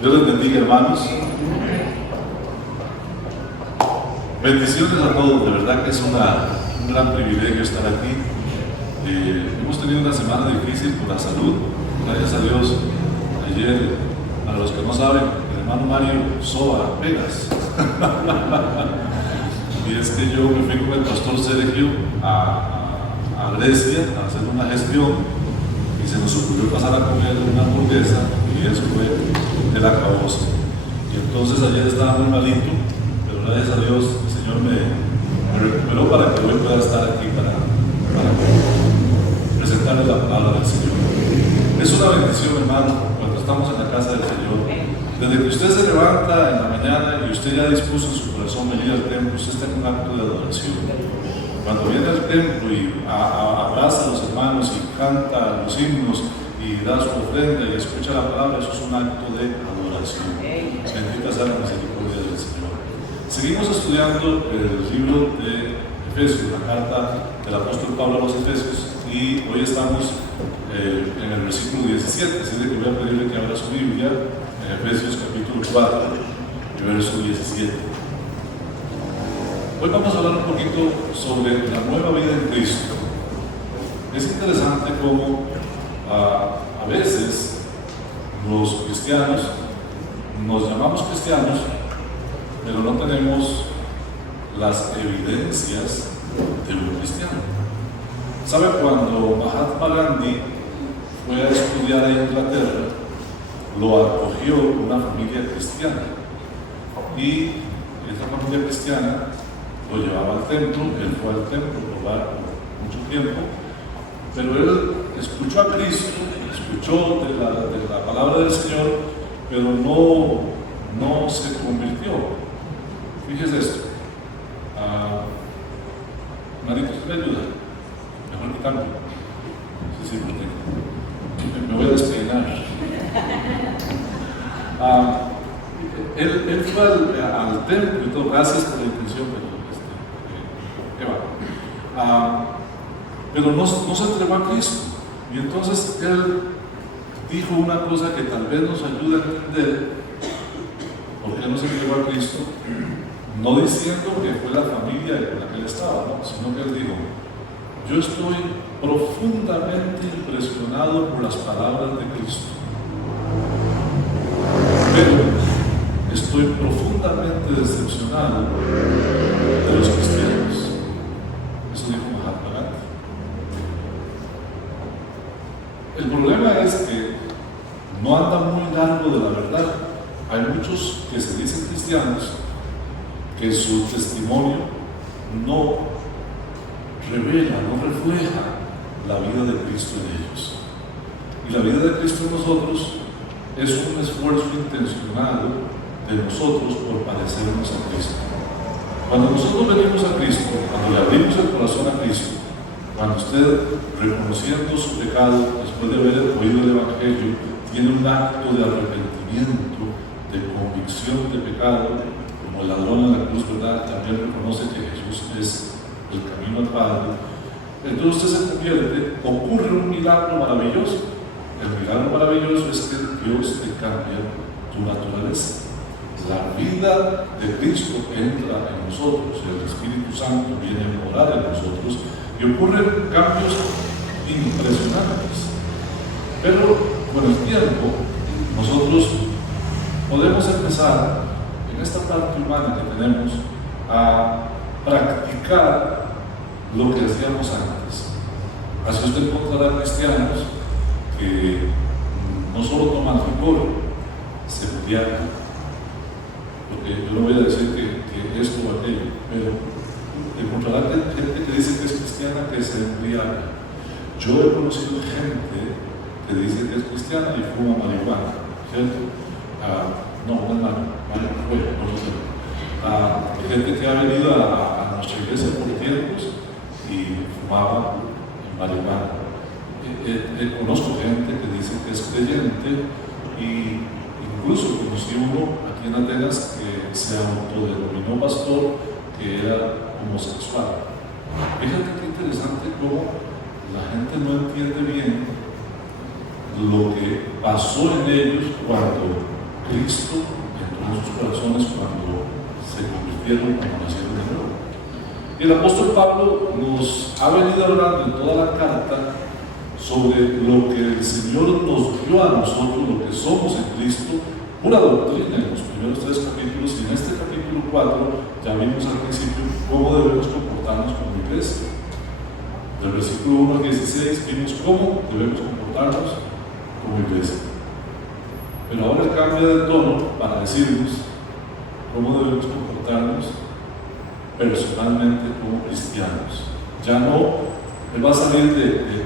Dios les bendiga, hermanos. Bendiciones a todos, de verdad que es un gran privilegio estar aquí. Hemos tenido una semana difícil por la salud, gracias a Dios. Ayer, para los que no saben, el hermano Mario Soba Vegas. Y es que yo me fui con el pastor Sergio a Grecia a hacer una gestión y se nos ocurrió pasar a comer una hamburguesa y eso fue el acabose. Y entonces ayer estaba muy malito, pero gracias a Dios el Señor me recuperó para que hoy pueda estar aquí para presentarles la palabra del Señor. Es una bendición, hermano, cuando estamos en la casa del Señor. Desde que usted se levanta en la mañana y usted ya dispuso en su corazón venir al templo, usted está en un acto de adoración. Cuando viene al templo y abraza a los hermanos y canta los himnos y da su ofrenda y escucha la palabra, eso es un acto de adoración. Bendita sea la misericordia del Señor. Seguimos estudiando el libro de Efesios, la carta del apóstol Pablo a los Efesios, y hoy estamos en el versículo 17, así de que voy a pedirle que abra su Biblia en Efesios capítulo 4, y verso 17. Hoy vamos a hablar un poquito sobre la nueva vida en Cristo. Es interesante cómo a veces los cristianos nos llamamos cristianos, pero no tenemos las evidencias de un cristiano. ¿Sabe? Cuando Mahatma Gandhi fue a estudiar a Inglaterra, lo acogió una familia cristiana y esa familia cristiana lo llevaba al templo, él fue al templo por mucho tiempo, pero él escuchó a Cristo, escuchó de la palabra del Señor, pero no se convirtió. Fíjese esto. Marito, ¿usted me ayuda? Mejor que cambio. Sí, porque me voy a despeinar. Él fue al templo y todo, gracias por la intención, pero no se entregó a Cristo. Y entonces él dijo una cosa que tal vez nos ayude a entender por qué no se entregó a Cristo, no diciendo que fue la familia con la que él estaba, ¿no? Sino que él dijo: yo estoy profundamente impresionado por las palabras de Cristo, pero estoy profundamente decepcionado de los cristianos. Eso dijo Mahatma Gandhi. El problema es que no anda muy largo de la verdad. Hay muchos que se dicen cristianos que su testimonio no revela, no refleja la vida de Cristo en ellos. Y la vida de Cristo en nosotros es un esfuerzo intencionado de nosotros por parecernos a Cristo. Cuando nosotros venimos a Cristo, cuando le abrimos el corazón a Cristo, cuando usted, reconociendo su pecado, después de haber oído el Evangelio, tiene un acto de arrepentimiento, de convicción de pecado, como el ladrón en la cruz, ¿verdad? También reconoce que Jesús es el camino al Padre. Entonces usted se convierte, ocurre un milagro maravilloso. El milagro maravilloso es que Dios te cambia tu naturaleza. La vida de Cristo entra en nosotros, el Espíritu Santo viene a morar en nosotros y ocurren cambios impresionantes. Pero con el tiempo nosotros podemos empezar en esta parte humana que tenemos a practicar lo que hacíamos antes. Así usted encontrará cristianos que no solo toman licor, se embriagan. Porque yo no voy a decir que esto o aquello, pero encontrará gente que dice que es cristiana que se embriaga. Yo he conocido gente que dice que es cristiana y fuma marihuana, ¿cierto? No es marihuana, no sé. Gente que ha venido a nuestra iglesia por tiempos y fumaba marihuana. Conozco gente que dice que es creyente y incluso conocí uno aquí en Atenas que se autodenominó pastor, que era homosexual. Fíjate qué interesante cómo la gente no entiende bien lo que pasó en ellos cuando Cristo entró en sus corazones cuando se convirtieron, cuando nacieron de nuevo. Y el apóstol Pablo nos ha venido hablando en toda la carta sobre lo que el Señor nos dio a nosotros, lo que somos en Cristo, pura doctrina en los primeros 3 capítulos, y en este capítulo 4 ya vimos al principio cómo debemos comportarnos como iglesia. Del versículo 1 al 16 vimos cómo debemos comportarnos como iglesia. Pero ahora él cambia de tono para decirnos cómo debemos comportarnos personalmente como cristianos. Ya no, él va a salir de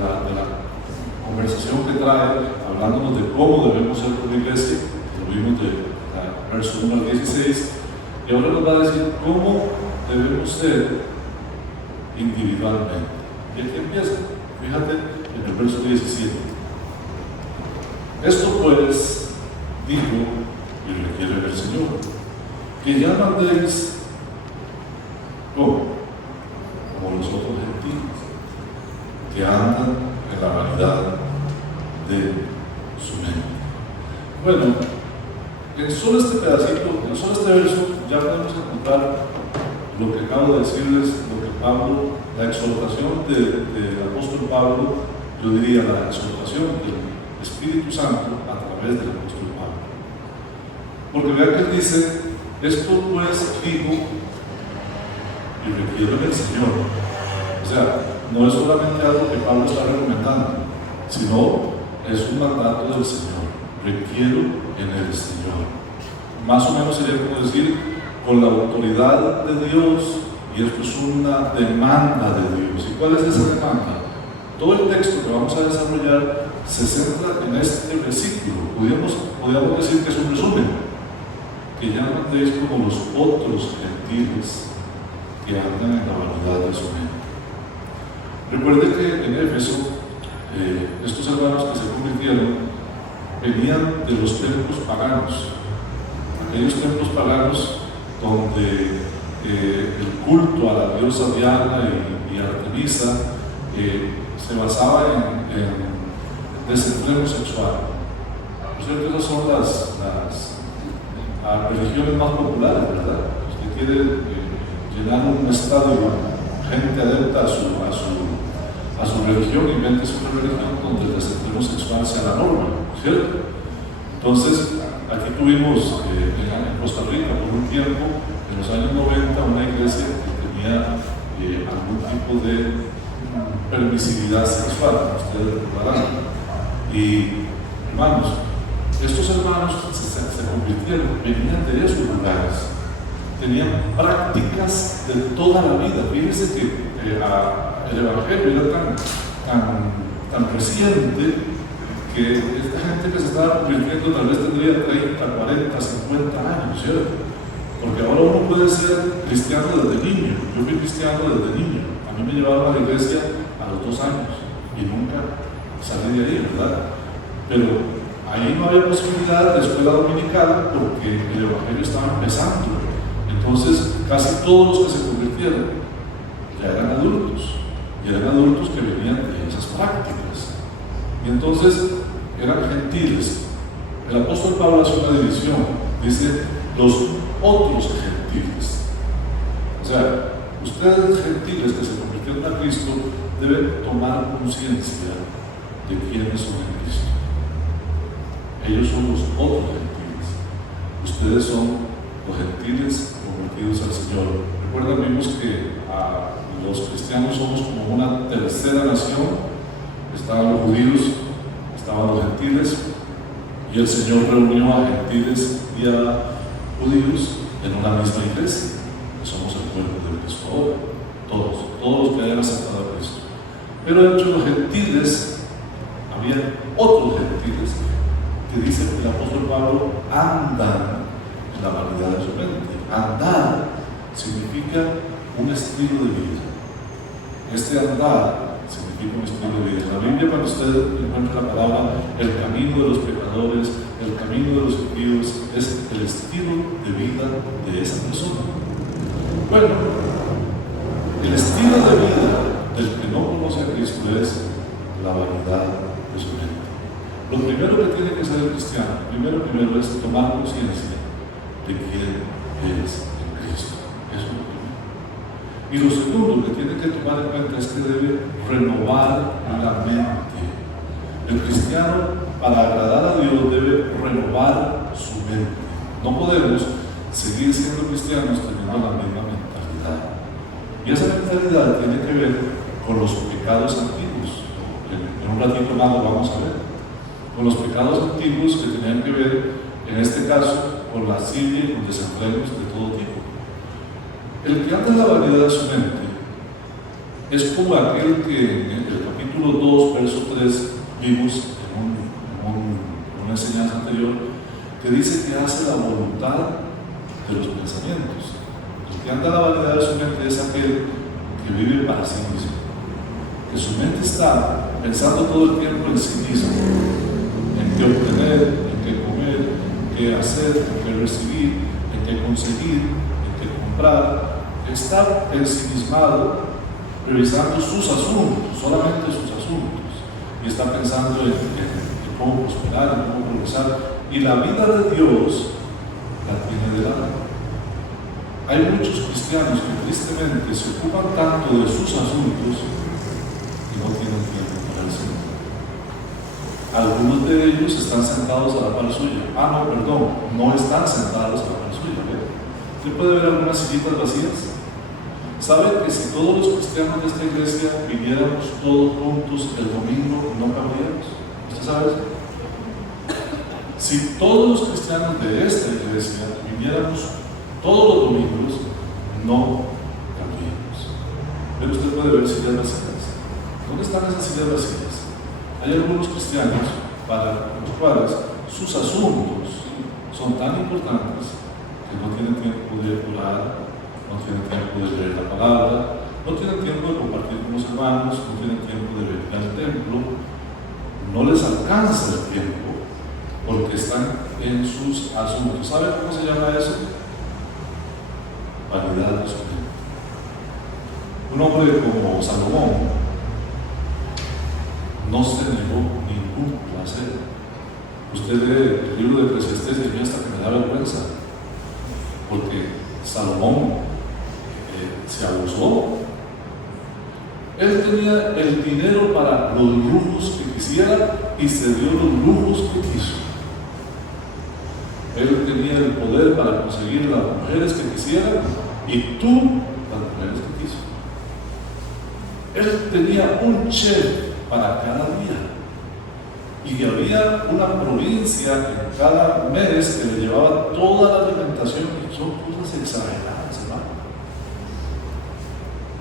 la conversación que trae, hablándonos de cómo debemos ser como iglesia, lo vimos de verso 1 al 16, y ahora nos va a decir cómo debemos ser individualmente. Y aquí empieza, fíjate en el verso 17. Esto pues, digo, y requiere el Señor, que ya no andéis como los otros gentiles, que andan en la vanidad de su mente. Bueno, en solo este pedacito, en solo este verso, ya podemos encontrar lo que acabo de decirles, lo que Pablo, la exhortación del apóstol Pablo, yo diría la exhortación del Espíritu Santo a través del apóstol Pablo. Porque vean que él dice, esto pues digo y requiero del Señor. O sea, no es solamente algo que Pablo está recomendando, sino es un mandato del Señor. Requiero en el Señor. Más o menos sería como decir, con la autoridad de Dios, y esto es una demanda de Dios. ¿Y cuál es esa demanda? Todo el texto que vamos a desarrollar se centra en este versículo. Podríamos decir que es un resumen, que ya no andéis como los otros gentiles que andan en la vanidad de su mente. Recuerde que en Éfeso, estos hermanos que se convirtieron venían de los templos paganos, aquellos templos paganos donde el culto a la diosa Diana y Artemisa se basaba en desenfreno sexual. Por cierto, esas son las religiones más populares, ¿verdad? Usted quiere llenar un estadio, gente adepta a su religión, y inventa una religión donde el desenfreno sexual sea la norma, ¿cierto? Entonces, aquí tuvimos en Costa Rica por un tiempo, en los años 90, una iglesia que tenía algún tipo de permisividad sexual, ustedes recordarán. Y hermanos, estos hermanos se convirtieron, venían de esos lugares, tenían prácticas de toda la vida. Fíjense que el Evangelio era tan reciente que esta gente que se estaba convirtiendo tal vez tendría 30, 40, 50 años, ¿cierto? Porque ahora uno puede ser cristiano desde niño. Yo fui cristiano desde niño. A mí me llevaron a la iglesia a los 2 años y nunca salí de ahí, ¿verdad? Pero ahí no había posibilidad de escuela dominical porque el Evangelio estaba empezando. Entonces, casi todos los que se convirtieron ya eran adultos, y eran adultos que venían de esas prácticas. Y entonces eran gentiles. El apóstol Pablo hace una división, dice los otros gentiles. O sea, ustedes gentiles que se convirtieron a Cristo deben tomar conciencia de quiénes son en Cristo. Ellos son los otros gentiles. Ustedes son los gentiles convertidos al Señor. Recuerden, vimos que los cristianos somos como una tercera nación. Estaban los judíos, estaban los gentiles, y el Señor reunió a gentiles y a judíos en una misma iglesia, que somos el cuerpo de Cristo ahora, todos los que hayan aceptado a Cristo. Pero entre los gentiles había otros gentiles que dice el apóstol Pablo andan en la vanidad de su mente. Andar significa un estilo de vida. Este andar significa un estilo de vida. En la Biblia, cuando usted encuentra la palabra el camino de los pecadores, el camino de los impíos, es el estilo de vida de esa persona. Bueno, el estilo de vida del que no conoce a Cristo es la vanidad de su mente. Lo primero que tiene que hacer el cristiano, primero es tomar conciencia de quién es en Cristo. Eso es lo primero. Y lo segundo que tiene que tomar en cuenta es que debe renovar la mente. El cristiano, para agradar a Dios, debe renovar su mente. No podemos seguir siendo cristianos teniendo la misma mentalidad. Y esa mentalidad tiene que ver con los pecados antiguos. En un ratito más lo vamos a ver. Con los pecados antiguos que tenían que ver, en este caso, con la lascivia y con desenfrenos de todo tipo. El que anda en la vanidad de su mente es como aquel que en el capítulo 2, verso 3, vimos en una enseñanza anterior, que dice que hace la voluntad de los pensamientos. El que anda en la vanidad de su mente es aquel que vive para sí mismo, que su mente está pensando todo el tiempo en sí mismo, en qué obtener, en qué comer, en qué hacer, en qué recibir, en qué conseguir, en qué comprar. Está ensimismado, revisando sus asuntos, solamente sus asuntos, y está pensando en cómo prosperar, en cómo progresar, y la vida de Dios la tiene de lado. Hay muchos cristianos que tristemente se ocupan tanto de sus asuntos y no tienen tiempo para el Señor. Algunos de ellos están sentados a la par suya. No están sentados a la par suya. Usted puede ver algunas sillitas vacías. ¿Sabe que si todos los cristianos de esta iglesia viniéramos todos juntos el domingo, no cabríamos? ¿Usted sabe eso? Si todos los cristianos de esta iglesia viniéramos todos los domingos, no cabríamos. Pero usted puede ver sillas vacías. ¿Dónde están esas sillas vacías? Hay algunos cristianos para los cuales sus asuntos son tan importantes que no tienen tiempo de orar, no tienen tiempo de leer la palabra, no tienen tiempo de compartir con los hermanos, no tienen tiempo de venir al templo, no les alcanza el tiempo porque están en sus asuntos. ¿Sabe cómo se llama eso? Vanidad de su mente. Un hombre como Salomón no se negó ningún placer. Usted lee el libro de Eclesiastés y hasta que me da vergüenza, porque Salomón se abusó. Él tenía el dinero para los lujos que quisiera y se dio los lujos que quiso. Él tenía el poder para conseguir las mujeres que quisiera y tuvo las mujeres que quiso. Él tenía un chef para cada día y había una provincia en cada mes que le llevaba toda la alimentación, y son cosas exageradas, hermano.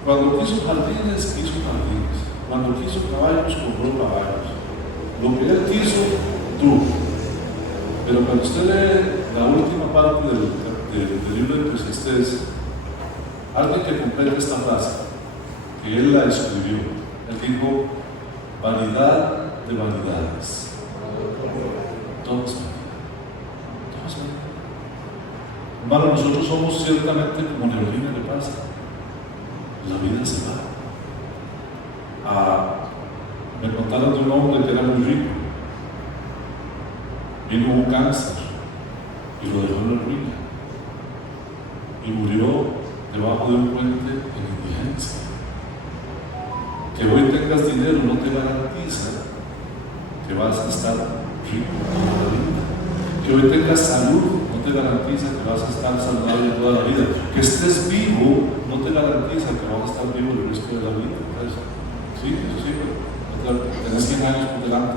Cuando quiso jardines, quiso jardines. Cuando quiso caballos, compró caballos. Lo que él quiso, tuvo. Pero cuando usted lee la última parte del libro de Eclesiastés, alguien que completa esta frase, que él la escribió, él dijo: vanidad de vanidades. Todo es vanidad. Todo es vanidad. Hermano, nosotros somos ciertamente como neblina que pasa. La vida se va. Me contaron de un hombre que era muy rico. Vino un cáncer y lo dejó en la ruina. Y murió debajo de un puente en indigencia. Que hoy tengas dinero no te garantiza que vas a estar rico toda la vida. Que hoy tengas salud no te garantiza que vas a estar saludable toda la vida. Que estés vivo no te garantiza que vas a estar vivo el resto de la vida. Sí, eso sí, tenés 100 años por delante.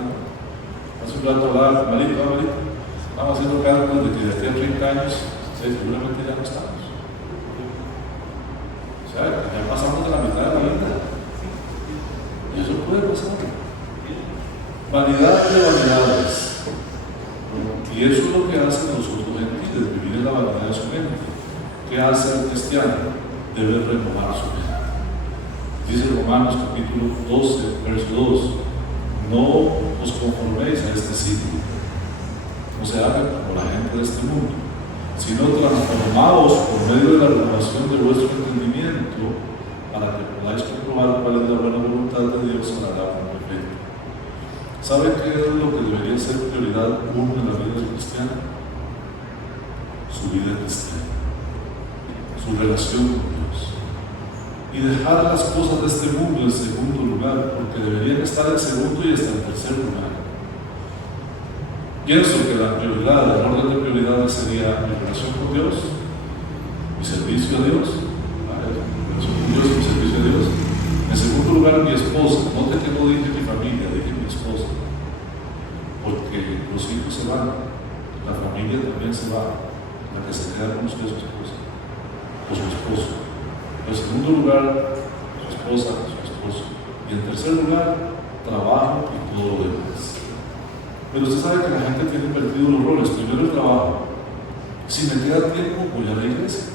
Hace un rato hablaba, malito, estamos haciendo cálculos de que de aquí a 30 años, seguramente ya no estamos. O sea, ya pasamos de la mitad de la vida. Y eso puede pasar. Vanidad de vanidades. Y eso es lo que hacen los otros gentiles, vivir en la vanidad de su mente. ¿Qué hace el cristiano? Debe renovar su mente. Dice Romanos capítulo 12, verso 2: no os conforméis a este siglo, no se hagan como la gente de este mundo, sino transformaos por medio de la renovación de vuestro entendimiento, para que podáis comprobar cuál es la buena voluntad de Dios, agradable y perfecta. ¿Sabe qué es lo que debería ser prioridad uno en la vida del cristiano? Su vida cristiana, su relación con Dios. Y dejar las cosas de este mundo en segundo lugar, porque deberían estar en segundo y hasta en tercer lugar. Pienso que la prioridad, el orden de prioridades sería mi relación con Dios, mi servicio a Dios, ¿vale? Mi relación con Dios, mi servicio a Dios. En segundo lugar, mi esposa. Note que no dije mi familia, dije mi esposa. Porque los hijos se van, la familia también se va, la que se queda con usted, su esposa, o su esposo. En segundo lugar, su esposa, su esposo. Y en tercer lugar, trabajo y todo lo demás. Pero usted sabe que la gente tiene invertido los roles. Primero el trabajo. Si me queda tiempo, voy a la iglesia.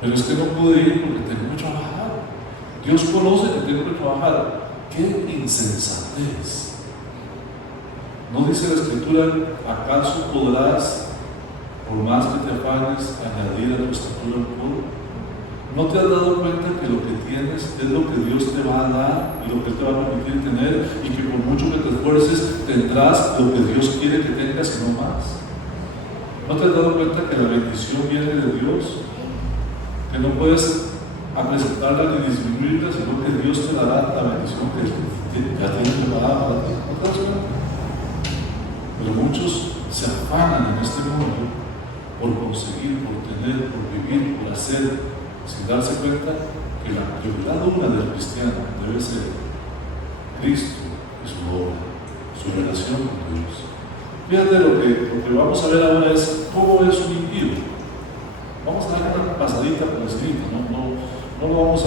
Pero es que no pude ir porque tengo que trabajar. Dios conoce que tengo que trabajar. ¡Qué insensatez! ¿No dice la Escritura, acaso podrás, por más que te afanes, añadir a tu estatura un poco? ¿No te has dado cuenta que lo que tienes es lo que Dios te va a dar y lo que te va a permitir tener, y que por mucho que te esfuerces tendrás lo que Dios quiere que tengas y no más? ¿No te has dado cuenta que la bendición viene de Dios? Que no puedes acrecentarla ni disminuirla, sino que Dios te dará la bendición que ya tienes preparada para ti. ¿No te das cuenta? Pero muchos se afanan en este mundo por conseguir, por tener, por vivir, por hacer, sin darse cuenta que la prioridad una del cristiano debe ser Cristo y su obra, su relación con Dios. Fíjate, lo que vamos a ver ahora es cómo es un impío. Vamos a dar una pasadita por escrito, no lo vamos a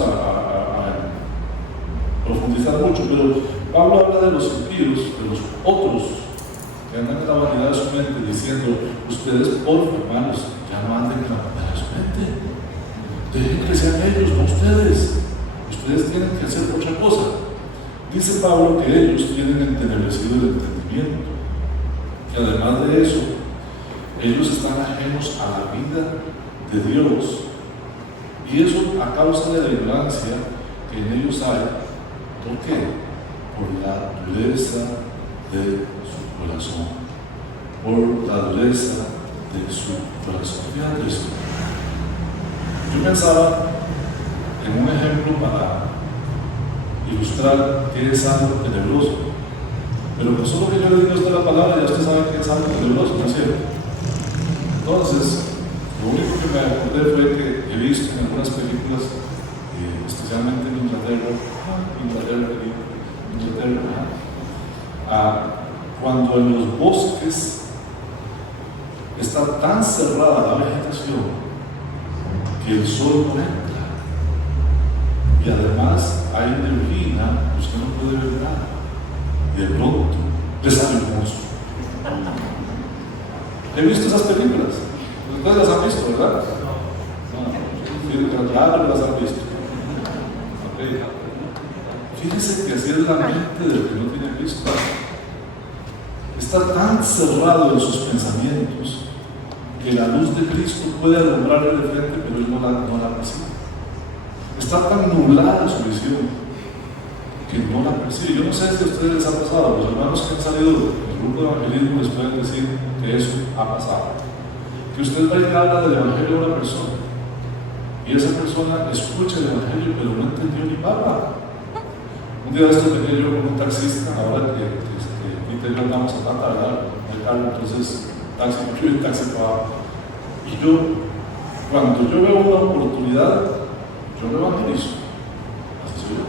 profundizar mucho, pero Pablo habla de los impíos, de los otros que andan en la vanidad de su mente, diciendo: ustedes, por hermanos, ya no anden en la vanidad de su mente. Dejen que sean ellos, no ustedes. Ustedes tienen que hacer otra cosa. Dice Pablo que ellos tienen entenebrecido el entendimiento, que además de eso, ellos están ajenos a la vida de Dios. Y eso a causa de la ignorancia que en ellos hay. ¿Por qué? Por la dureza de su corazón, por la dureza de su corazón. Fíjate esto. Yo pensaba en un ejemplo para ilustrar qué es algo tenebroso, pero con solo que yo le diga a usted la palabra, ya usted sabe qué es algo tenebroso, ¿no es cierto? Entonces, lo único que me acordé fue que he visto en algunas películas, especialmente en Inglaterra, cuando en los bosques está tan cerrada la vegetación que el sol no entra, y además hay neblina, usted no puede ver nada, y de pronto le sale un monstruo. He visto esas películas. Ustedes las han visto, ¿verdad? No, claro que las han visto. Okay. Fíjense que así es la mente del que no tiene Cristo. Está tan cerrado en sus pensamientos que la luz de Cristo puede alumbrarle de frente, pero él no la percibe. Está tan nublada su visión que no la percibe. Yo no sé si a ustedes les ha pasado, los hermanos que han salido del grupo de evangelismo les pueden decir que eso ha pasado. Que usted va y habla del evangelio a una persona, y esa persona escucha el evangelio, pero no entendió ni papa. Un día de estos venía yo con un taxista, ahora que Peter y yo andamos a tanta, ¿verdad? El carro, entonces, taxi, yo y taxi para abajo. Y yo, cuando yo veo una oportunidad, yo lo evangelizo. Así soy yo.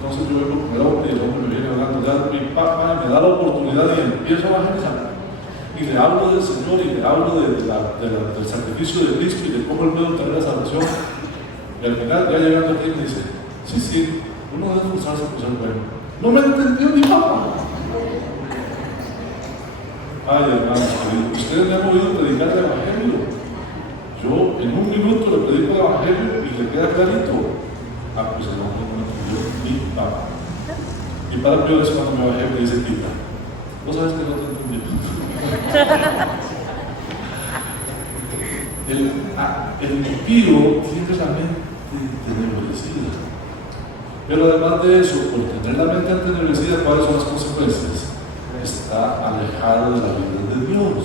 Entonces yo vengo con el hombre, y el hombre me viene hablando, ya mi papá me da la oportunidad y empiezo a evangelizar. Y le hablo del Señor, y le hablo del sacrificio de Cristo, y de cómo Él puede obtener la salvación. Y al final, ya llegando aquí, me dice: sí, uno debe esforzarse por ser bueno. No me entendió ni papá. Ay, hermanos, ustedes me han oído predicar el evangelio. Yo en un minuto le predico el evangelio y le queda clarito. Pues el hombre no me entendió ni papá. Y para peor es cuando me bajé, me dice: Tita, vos sabes que no te entendí. El impío tiene la mente tenebrecida. Pero además de eso, por tener la mente entenebrecida, ¿cuáles son las consecuencias? Está alejado de la vida de Dios.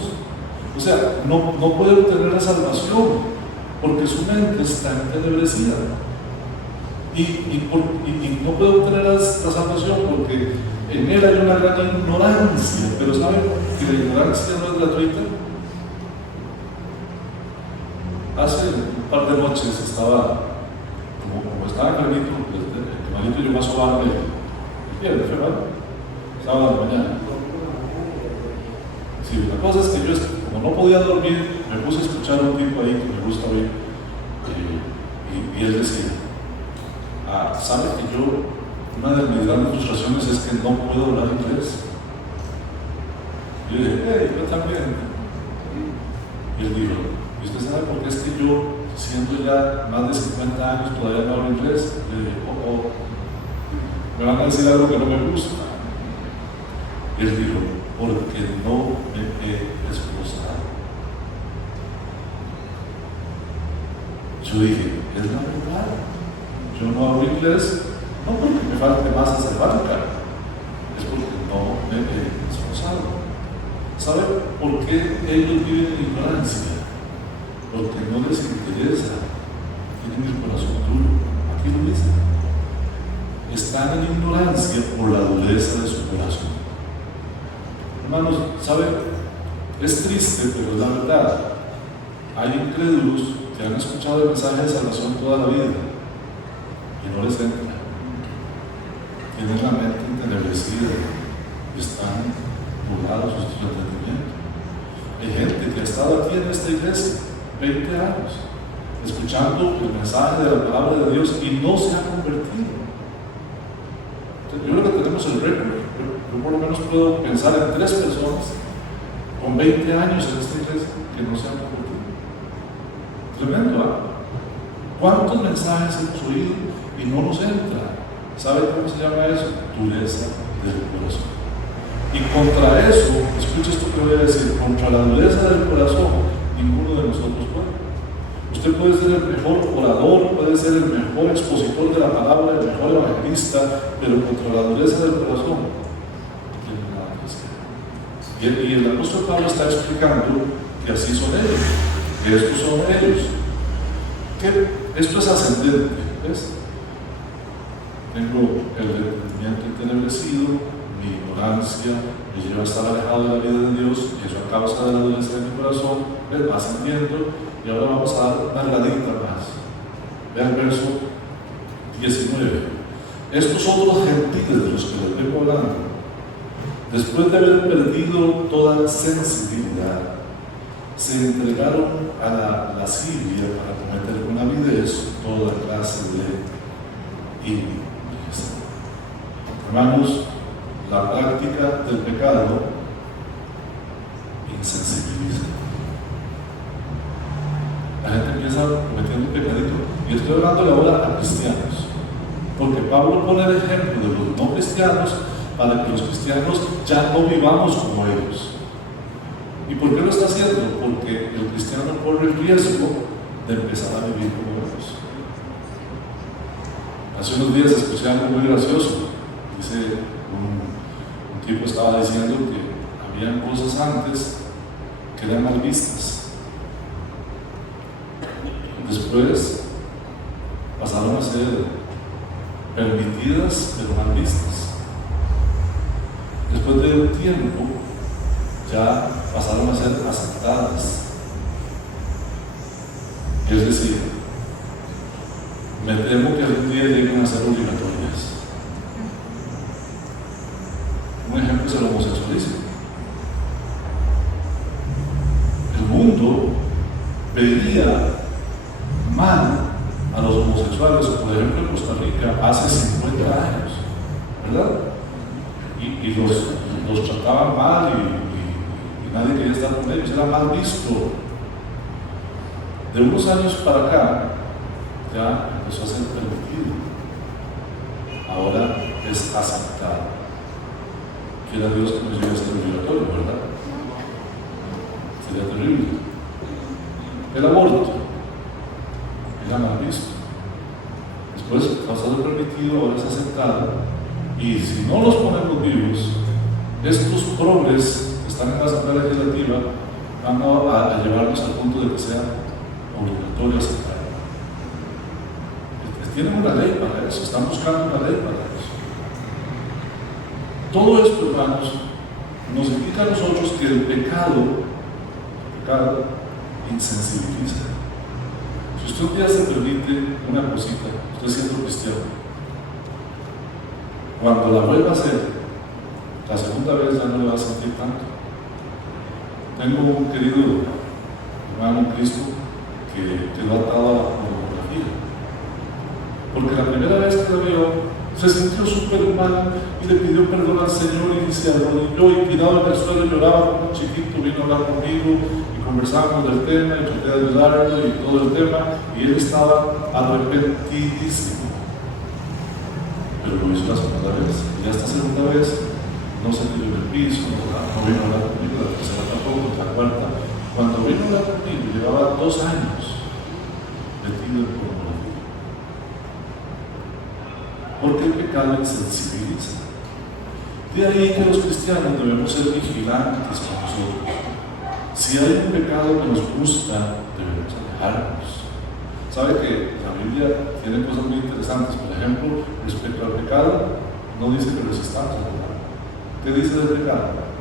O sea, no puede obtener la salvación porque su mente está entenebrecida. Y no puede obtener la salvación porque en él hay una gran ignorancia. Pero ¿saben que la ignorancia no es gratuita? Hace un par de noches estaba, como estaba enfermito, el hermanito llegó a sobarme el viernes, ¿verdad? Sábado de la mañana. Sí, la cosa es que yo, como no podía dormir, me puse a escuchar a un tipo ahí que me gusta oír, y él decía, ¿sabe que una de mis grandes frustraciones es que no puedo hablar inglés? Y yo dije, hey, yo también. Y él dijo, ¿y usted sabe por qué es que yo, siendo ya más de 50 años, todavía no hablo inglés? Y yo dije, me van a decir algo que no me gusta. Y él dijo, porque no me he esforzado. Yo dije, es la verdad. Yo no hablo inglés, no porque me falte masa cervática, es porque no me he esforzado. ¿Sabe por qué ellos viven en ignorancia? Porque no les interesa, tienen el corazón duro. Aquí lo dice. Están en ignorancia por la dureza de su corazón. Hermanos, ¿saben? Es triste, pero es la verdad. Hay incrédulos que han escuchado el mensaje de salvación toda la vida y no les entra. Tienen la mente entenebrecida, están nublados sus entendimientos. Hay gente que ha estado aquí en esta iglesia 20 años, escuchando el mensaje de la palabra de Dios y no se ha convertido. Entonces, yo creo que tenemos el récord. Yo por lo menos puedo pensar en 3 personas con 20 años en esta iglesia que no se han convertido. Tremendo, ¿ah? ¿Cuántos mensajes hemos oído y no nos entra? ¿Sabe cómo se llama eso? Dureza del corazón. Y contra eso, escuche esto que voy a decir, contra la dureza del corazón, ninguno de nosotros puede. Usted puede ser el mejor orador, puede ser el mejor expositor de la palabra, el mejor evangelista, pero contra la dureza del corazón, no tiene nada que hacer. Y el apóstol Pablo está explicando que así son ellos, que estos son ellos. Que esto es ascendente, ¿ves? Tengo el entendimiento entenebrecido, mi ignorancia me lleva a estar alejado de la vida de Dios, y eso a causa de la dureza de mi corazón, va ascendiendo. Y ahora vamos a dar una radita más. Vean el verso 19. Estos son los gentiles de los que les vengo hablando. Después de haber perdido toda sensibilidad, se entregaron a la lascivia para cometer con avidez toda clase de impureza. Hermanos, la práctica del pecado insensibiliza. La gente empieza cometiendo un pecadito. Y estoy hablando ahora a cristianos, porque Pablo pone el ejemplo de los no cristianos para que los cristianos ya no vivamos como ellos. ¿Y por qué lo está haciendo? Porque el cristiano corre el riesgo de empezar a vivir como ellos. Hace unos días escuché algo muy gracioso. Dice, un tipo estaba diciendo que habían cosas antes que eran mal vistas. Después pasaron a ser permitidas pero mal vistas. Después de un tiempo ya pasaron a ser aceptadas. Es decir, me temo que algún día lleguen a ser obligatorias. Un ejemplo es el homosexualismo. El mundo veía mal a los homosexuales, por ejemplo en Costa Rica hace 50 años, ¿verdad? Y los trataban mal y nadie quería estar con ellos, era mal visto. De unos años para acá ya empezó a ser permitido, ahora es aceptado. Quiera Dios que nos lleve a ser obligatorio, ¿verdad? Sería terrible. El aborto era mal visto. después pasó de permitido, ahora es aceptado, y si no los ponemos vivos, estos progres que están en la Asamblea Legislativa van a llevarnos al punto de que sea obligatorio aceptar. Tienen una ley para eso, están buscando una ley para eso. Todo esto, hermanos, nos indica a nosotros que el pecado insensibiliza. Si usted un día se permite una cosita, usted siendo cristiano, cuando la vuelva a hacer, la segunda vez ya no le va a sentir tanto. Tengo un querido hermano en Cristo que lo ha atado a la pornografía, porque la primera vez que lo vio se sintió súper mal y le pidió perdón al Señor y se arrodilló y tirado en el suelo lloraba como un chiquito, vino a hablar conmigo y conversábamos del tema y traté de ayudarlo y todo el tema, y él estaba arrepentidísimo, pero lo hizo la segunda vez, y esta segunda vez no se tiró en el piso, no vino a hablar conmigo, la tercera tampoco, la cuarta. Cuando vino a hablar conmigo, llevaba 2 años metido en pornografía. Porque el pecado insensibiliza. De ahí que los cristianos debemos ser vigilantes con nosotros. Si hay un pecado que nos gusta, debemos alejarnos. ¿Sabe que la Biblia tiene cosas muy interesantes? Por ejemplo, respecto al pecado, no dice que resistamos al pecado. ¿Qué dice del pecado?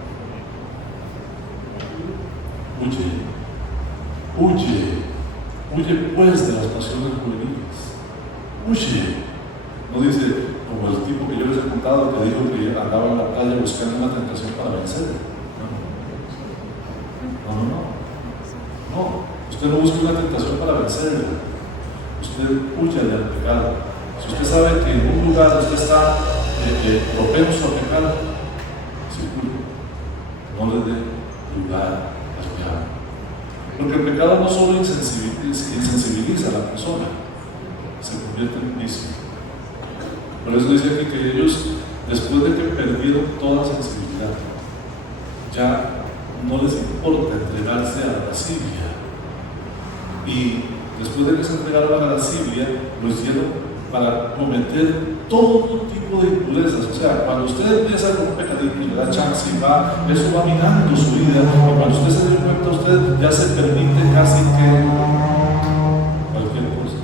Huye pues de las pasiones juveniles. Huye. No dice, como el tipo que yo les he contado que dijo que andaba en la calle buscando una tentación para vencer. No, usted no busca una tentación para vencerla. Usted huye del pecado. Si usted sabe que en un lugar usted está propenso a pecar, circule. No le dé lugar al diablo. Porque el pecado no solo insensibiliza a la persona, se convierte en un vicio. Por eso dice aquí que ellos, después de que perdieron toda sensibilidad, ya no les importa entregarse a la lascivia. Y después de que se entregaron a la lascivia, lo hicieron para cometer todo tipo de impurezas. O sea, cuando usted empieza con un pecadito y le da chance y eso va minando su vida, y cuando usted se da cuenta, usted ya se permite casi que cualquier cosa.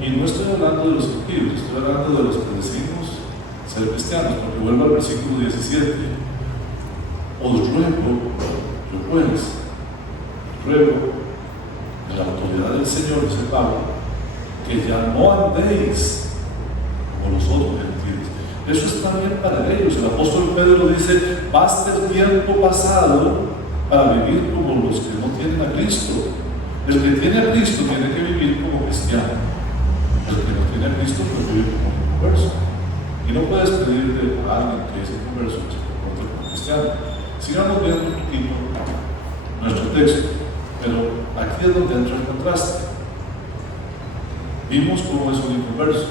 Y no estoy hablando de los impíos, estoy hablando de los que decimos ser cristianos, porque vuelvo al versículo 17. Os ruego en la autoridad del Señor, dice Pablo, que ya no andéis como los otros gentiles. Eso está bien para ellos. El apóstol Pedro dice, basta el tiempo pasado para vivir como los que no tienen a Cristo. El que tiene a Cristo tiene que vivir como cristiano. El que no tiene a Cristo puede vivir como inconverso. Y no puedes pedirle a alguien que es inconverso que se comporte como cristiano. Sigamos viendo un poquito nuestro texto, pero aquí es donde entra el contraste. Vimos cómo es un inconverso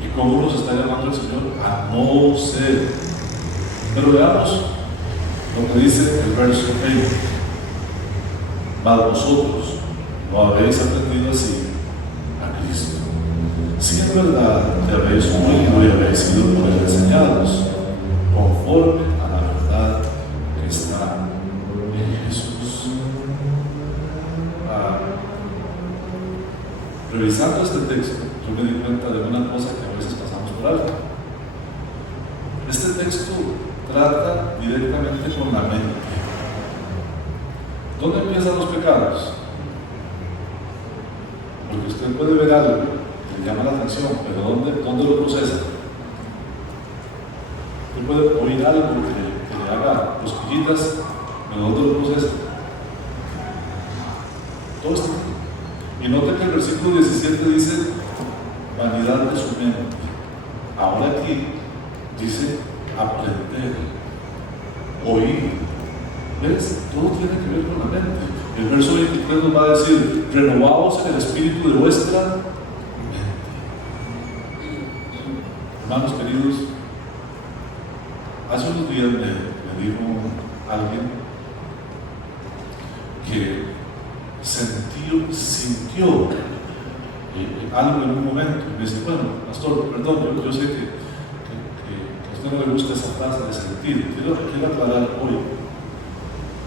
y cómo nos está llamando el Señor a no ser. Pero veamos lo que dice el verso 20. Mas vosotros no habéis aprendido así a Cristo. Si en verdad te habéis oído y habéis sido por él enseñados, conforme a la verdad que está en Jesús. Revisando este texto, yo me di cuenta de una cosa que a veces pasamos por alto. Este texto trata directamente con la mente. ¿Dónde empiezan los pecados? Porque usted puede ver algo que le llama la atención, pero ¿dónde lo procesa? Usted puede oír algo que le haga cosquillitas, pero ¿dónde lo procesa? Todo esto. Y note que el versículo 17 dice vanidad de su mente. Ahora aquí dice aprender, oír. ¿Ves? Todo tiene que ver con la mente. El verso 23 nos va a decir, renovaos en el espíritu de vuestra mente. Hermanos queridos, hace unos días me dijo alguien que sintió algo en un momento. Y me dice, bueno, pastor, perdón, yo sé que a usted no le gusta esa frase de sentir. Quiero aclarar hoy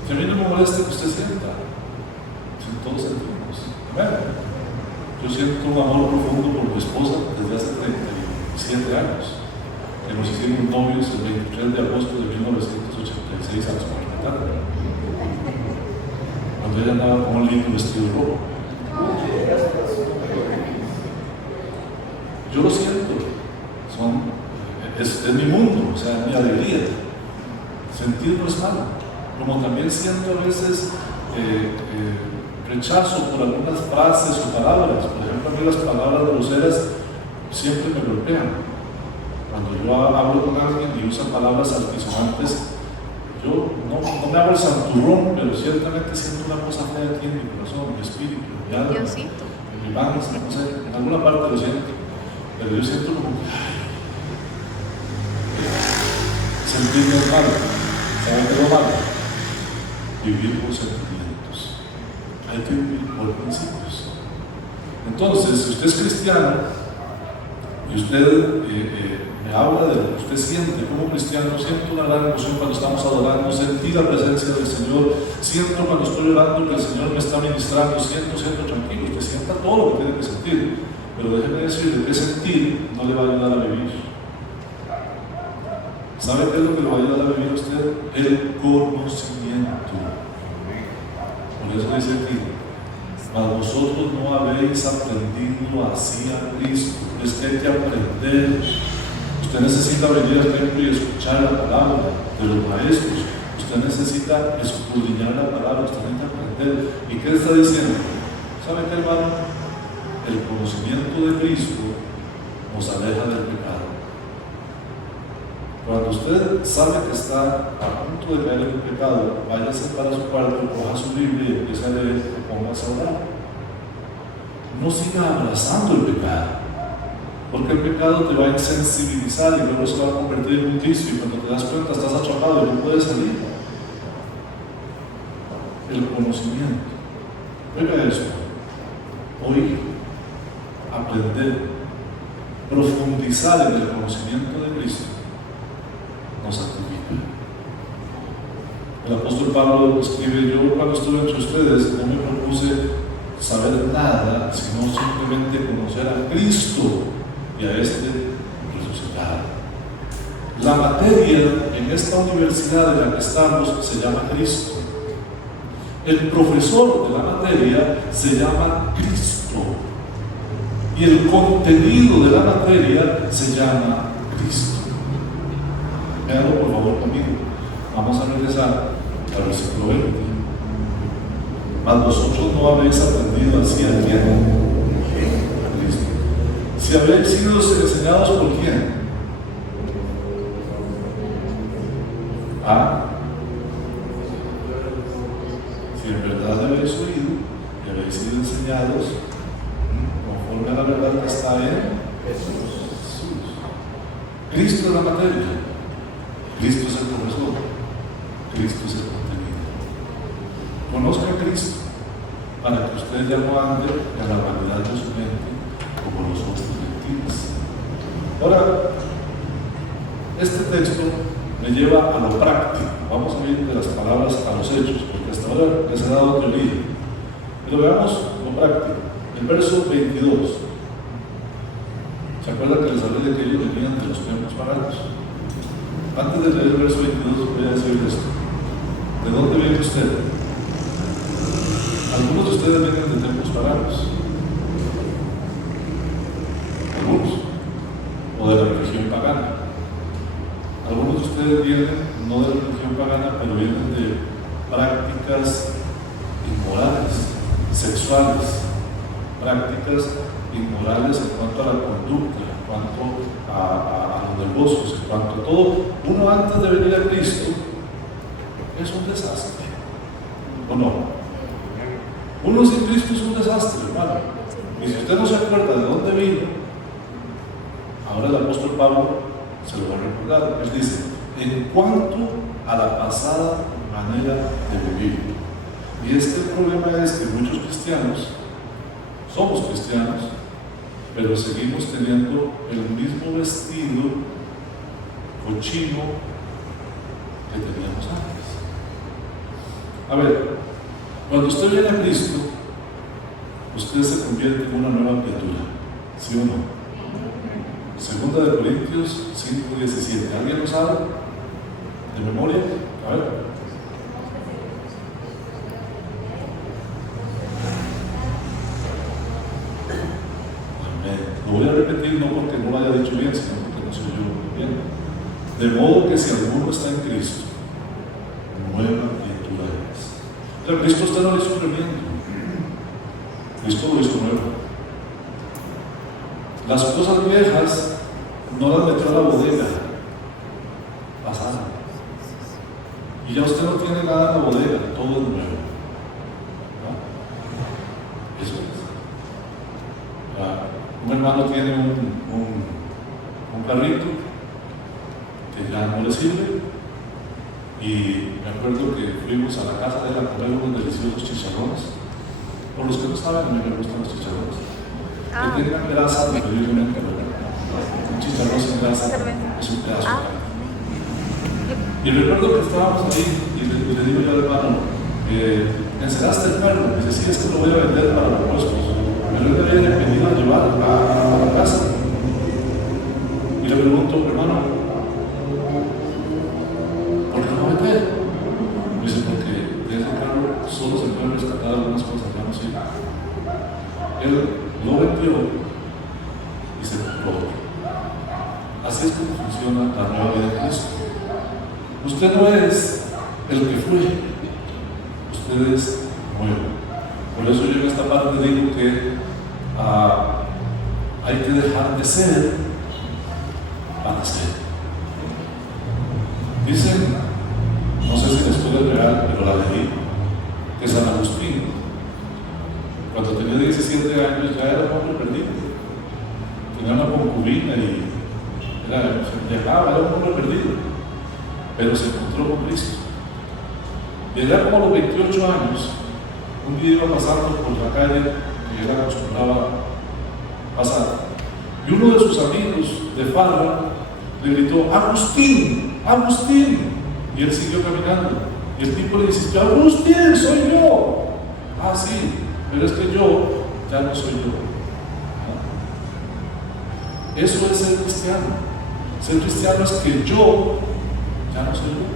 que a mí no me molesta que usted sienta. Si todos sentimos. Bueno, yo siento un amor profundo por mi esposa desde hace 37 años. Que nos hicimos novios el 23 de agosto de 1986 a los 40 años. Cuando ella andaba con un lindo vestido rojo. Yo lo siento, es mi mundo, o sea, mi alegría. Sentir no es malo, como también siento a veces rechazo por algunas frases o palabras. Por ejemplo, a mí las palabras groseras siempre me golpean. Cuando yo hablo con alguien y usa palabras altisonantes, yo no me hago el santurrón, pero ciertamente siento una cosa fea aquí en mi corazón, en mi espíritu, en mi alma, en mi panza, no sé, en alguna parte lo siento. Pero yo siento como que sentirme mal, saber que lo malo, vivir por sentimientos. Hay que vivir por principios. Entonces, si usted es cristiano y usted me habla de lo que usted siente como cristiano, siento una gran emoción cuando estamos adorando, sentí la presencia del Señor, siento cuando estoy orando que el Señor me está ministrando, siento tranquilo, usted sienta todo lo que tiene que sentir. Pero déjeme decirle que sentir no le va a ayudar a vivir. ¿Sabe qué es lo que le va a ayudar a vivir a usted? El conocimiento. Por eso dice aquí, mas vosotros no habéis aprendido así a Cristo. Es que hay que aprender. Usted necesita venir al templo y escuchar la palabra de los maestros. Usted necesita escudriñar la palabra, usted necesita aprender. ¿Y qué está diciendo? ¿Sabe qué, hermano? El conocimiento de Cristo nos aleja del pecado. Cuando usted sabe que está a punto de caer en el pecado, váyase para su cuarto, coja su Biblia y empiece a leer y póngase a orar. No siga abrazando el pecado, porque el pecado te va a insensibilizar y luego se va a convertir en un vicio y cuando te das cuenta estás atrapado y no puedes salir. El conocimiento. Oiga esto. Oír, aprender, profundizar en el conocimiento de Cristo nos santifica. El apóstol Pablo escribe: yo cuando estuve entre ustedes no me propuse saber nada, sino simplemente conocer a Cristo y a este resucitado. La materia en esta universidad en la que estamos se llama Cristo. El profesor de la materia se llama Cristo. Y el contenido de la materia se llama Cristo. Véanlo por favor conmigo. Vamos a regresar al versículo 20. Mas vosotros no habéis aprendido así a quién. A Cristo. Si habéis sido enseñados por quién. Si en verdad habéis oído y habéis sido enseñados conforme a la verdad que está en Jesús. Cristo es la materia, Cristo es el profesor, Cristo es el contenido. Conozca a Cristo para que usted ya no ande a la vanidad de su mente como los otros gentiles. Ahora, este texto me lleva a lo práctico. Vamos a ir de las palabras a los hechos, porque hasta ahora les he dado teoría. Pero veamos lo práctico. El verso 22. ¿Se acuerdan que les hablé de que ellos venían de los templos paganos? Antes de leer el verso 22 voy a decir esto. ¿De dónde viene usted? Algunos de ustedes vienen de templos paganos. Algunos. O de la religión pagana. Algunos de ustedes vienen no de la religión pagana, pero vienen de prácticas inmorales, sexuales, prácticas inmorales en cuanto a la conducta, en cuanto a los negocios, en cuanto a todo. Uno antes de venir a Cristo es un desastre, ¿o no? Uno sin Cristo es un desastre, hermano. Y si usted no se acuerda de dónde vino, ahora el apóstol Pablo se lo va a recordar. Él dice: en cuanto a la pasada manera de vivir. Y el problema es que muchos cristianos, somos cristianos, pero seguimos teniendo el mismo vestido cochino que teníamos antes. A ver, cuando usted viene a Cristo, usted se convierte en una nueva criatura, ¿sí o no? Segunda de Corintios 5:17. ¿Alguien lo sabe? ¿De memoria? A ver. Amén. Lo voy a repetir no porque no lo haya dicho bien, sino porque no soy yo bien. De modo que si alguno está en Cristo, nueva criatura es. Pero Cristo usted no le hizo tremendo. Cristo lo hizo nuevo. Las cosas viejas no las metió a la bodega, pasaron. Y ya usted no tiene nada en la bodega, todo es nuevo. ¿No? Eso es. Un hermano tiene un carrito que ya no le sirve. Y me acuerdo que fuimos a la casa de él a comer unos deliciosos chicharrones. Por los que no saben, a mí me gustan los chicharrones. Que tengan grasa, preferiblemente, un chicharrón sin grasa es un pedazo de carne. Y recuerdo que estábamos ahí y le digo yo al hermano, ¿encerraste el perro? Dice, sí, es que lo voy a vender para los puestos. Pero él me había venido a llevar a la casa. Y le pregunto, hermano, ¿por qué no vender? Me dice, porque de ese carro solo se pueden rescatar algunas cosas, ya no sé. Él lo vendió y se compró otro. Así es como funciona la nueva vida de Cristo. Usted no es el que fue, usted es nuevo. Por eso yo en esta parte digo que hay que dejar de ser para ser. Dicen, no sé si la historia es real, pero la leí, que San Agustín, cuando tenía 17 años, ya era un hombre perdido. Tenía una concubina y viajaba, era un hombre perdido. Pero se encontró con Cristo. Y ya como a los 28 años, un día iba pasando por la calle que él acostumbraba pasar. Y uno de sus amigos de farra le gritó, ¡Agustín! ¡Agustín! Y él siguió caminando. Y el tipo le insistió, ¡Agustín, soy yo! Ah, sí, pero es que yo ya no soy yo. ¿No? Eso es ser cristiano. Ser cristiano es que yo ya no soy yo.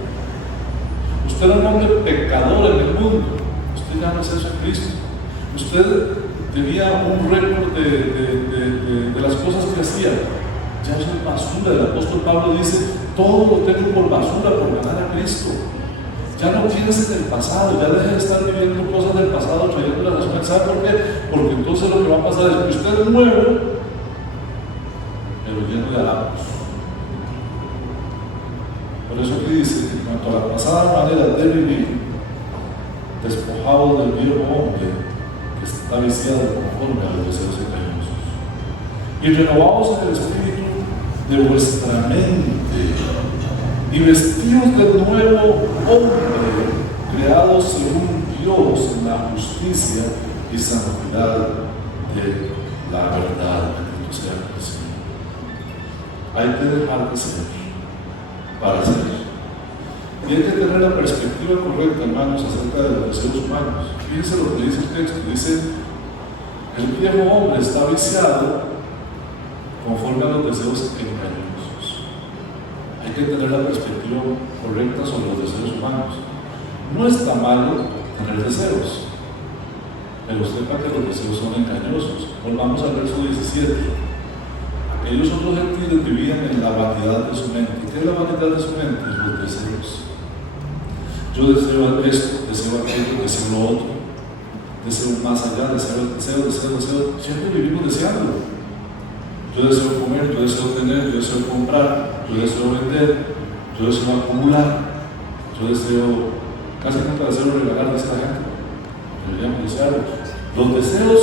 Usted era un hombre pecador en el mundo. Usted ya no es eso en Cristo. Usted tenía un récord de las cosas que hacía. Ya soy basura. El apóstol Pablo dice, todo lo tengo por basura por ganar a Cristo. Ya no pienses en el pasado, ya deje de estar viviendo cosas del pasado, trayéndolas a su mensaje. ¿Por qué? Porque entonces lo que va a pasar es que usted es nuevo, pero lleno de harapos. Por eso aquí dice, en cuanto a la pasada manera de vivir, despojado del viejo hombre que está viciado conforme a los deseos engañosos, y renovados en el espíritu de vuestra mente, y vestidos del nuevo hombre, creados según Dios en la justicia y santidad de la verdad. Bendito sea el Señor. Hay que dejar de ser para ser. Y hay que tener la perspectiva correcta, hermanos, acerca de los deseos humanos. Fíjense lo que dice el texto. Dice, el viejo hombre está viciado conforme a los deseos engañosos. Hay que tener la perspectiva correcta sobre los deseos humanos. No está malo tener deseos, pero sepa que los deseos son engañosos. Volvamos al verso 17. Aquellos otros gentiles vivían en la vanidad de su mente. ¿Qué es la vanidad de su mente? Los deseos. Yo deseo esto, deseo aquello, deseo lo otro, deseo más allá, deseo. Siempre vivimos deseando. Yo deseo comer, yo deseo tener, yo deseo comprar, yo deseo vender, yo deseo acumular, yo deseo, casi nunca deseo regalar, dice la gente. Deberíamos desearlos. Los deseos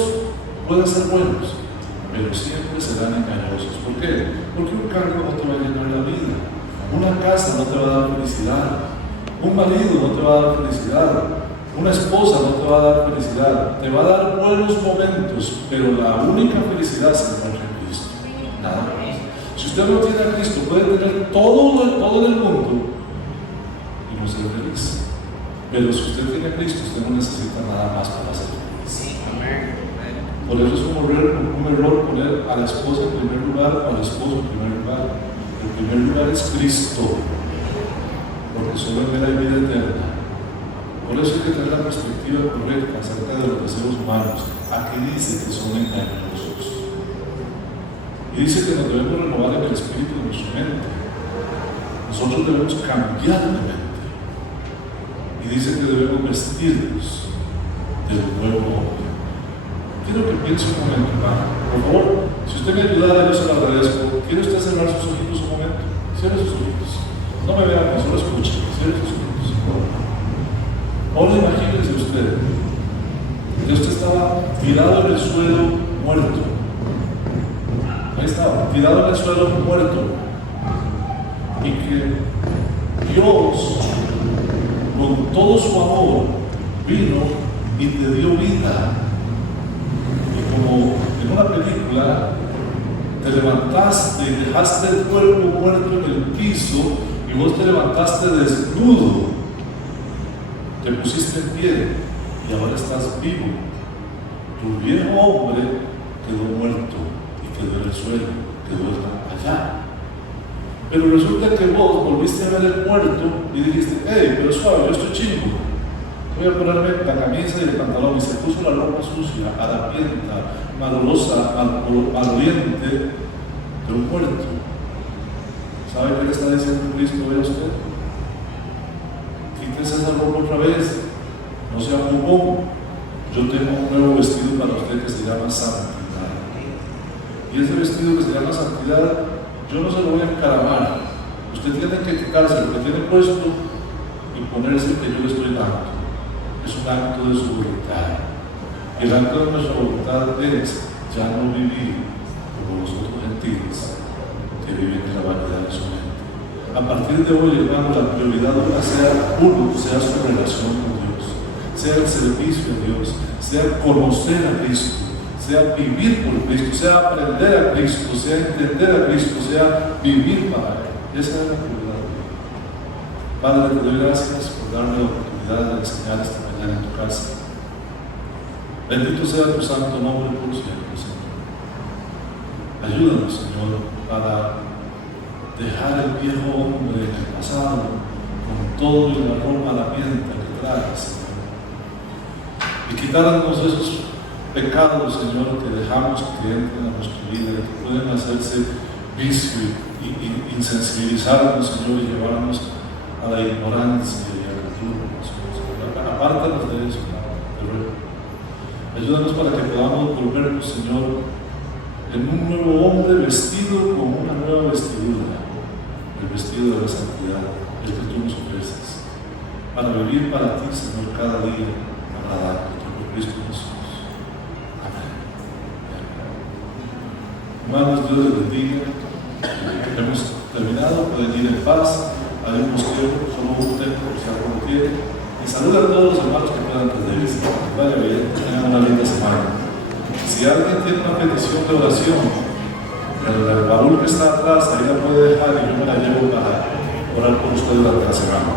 pueden ser buenos, pero siempre serán engañosos. ¿Por qué? Porque un cargo no te va a llenar la vida, una casa no te va a dar felicidad, un marido no te va a dar felicidad, Una esposa no te va a dar felicidad, te va a dar buenos momentos, pero la única felicidad se encuentra en Cristo. Nada más. Si usted no tiene a Cristo, puede tener todo en el mundo y no ser feliz. Pero si usted tiene a Cristo, usted no necesita nada más para ser feliz. Por eso es un error poner a la esposa en primer lugar o al esposo en primer lugar. El primer lugar es Cristo, porque solo en Él hay vida eterna. Por eso hay que tener la perspectiva correcta acerca de los deseos humanos. Aquí dice que son engañosos. Y dice que nos debemos renovar en el espíritu de nuestra mente. Nosotros debemos cambiar de mente. Y dice que debemos vestirnos del nuevo hombre. Quiero que piense un momento, hermano. Por favor, si usted me ayudara, yo se lo agradezco. ¿Quiere usted cerrar sus ojitos un momento? Cierre sus ojitos. No me vean, solo escuchen. Cierre sus ojitos. Ahora imagínese usted que usted estaba tirado en el suelo muerto. Ahí estaba, tirado en el suelo muerto. Y que Dios, con todo su amor, vino y te dio vida. Y como en una película, te levantaste y dejaste el cuerpo muerto en el piso y vos te levantaste desnudo. Te pusiste en pie y ahora estás vivo. Tu viejo hombre quedó muerto y quedó en el suelo, quedó allá. Pero resulta que vos volviste a ver el muerto y dijiste, hey, pero suave, yo estoy chingo. Voy a ponerme la camisa y el pantalón. Y se puso la ropa sucia, harapienta, malolosa, maloliente de un muerto. ¿Sabe qué le está diciendo Cristo hoy a usted? Quítese esa ropa otra vez, no sea jugón. Yo tengo un nuevo vestido para usted que se llama santidad. Y ese vestido que se llama santidad, yo no se lo voy a encaramar. Usted tiene que quitarse lo que tiene puesto y ponerse el que yo le estoy dando. Es un acto de su voluntad. Y el acto de nuestra voluntad es ya no vivir como los otros gentiles que viven en la vanidad de su mente. A partir de hoy, hermano, la prioridad ahora sea su relación con Dios, sea el servicio a Dios, sea conocer a Cristo, sea vivir por Cristo, sea aprender a Cristo, sea entender a Cristo, sea vivir para Él. Esa es la prioridad. Padre, te doy gracias por darme la oportunidad de enseñar esta mañana en tu casa. Bendito sea tu santo nombre por siempre, Señor. Ayúdanos, Señor, para dejar el viejo hombre en el pasado con todo y la ropa harapienta que trae, Señor, y quitarnos esos pecados, Señor, que dejamos que entren a nuestra vida, que pueden hacerse vicio y insensibilizarnos, Señor, y llevarnos a la ignorancia y al futuro, Señor. Apártanos de eso, pero ayúdanos para que podamos volvernos, Señor, en un nuevo hombre vestido con una nueva vestidura, el vestido de la santidad, el que tú nos ofreces, para vivir para ti, Señor, cada día, agradable por Cristo Jesús. Amén. Hermanos, Dios les bendiga. Hemos terminado, pueden ir en paz. Hay un mosquero, solo un templo, si algo lo quiere. Y saluda a todos los hermanos que puedan despedirse. Vaya bien, tengan una linda semana. Si alguien tiene una petición de oración, el baúl que está atrás, ahí la puede dejar y yo me la llevo para orar por usted durante la semana.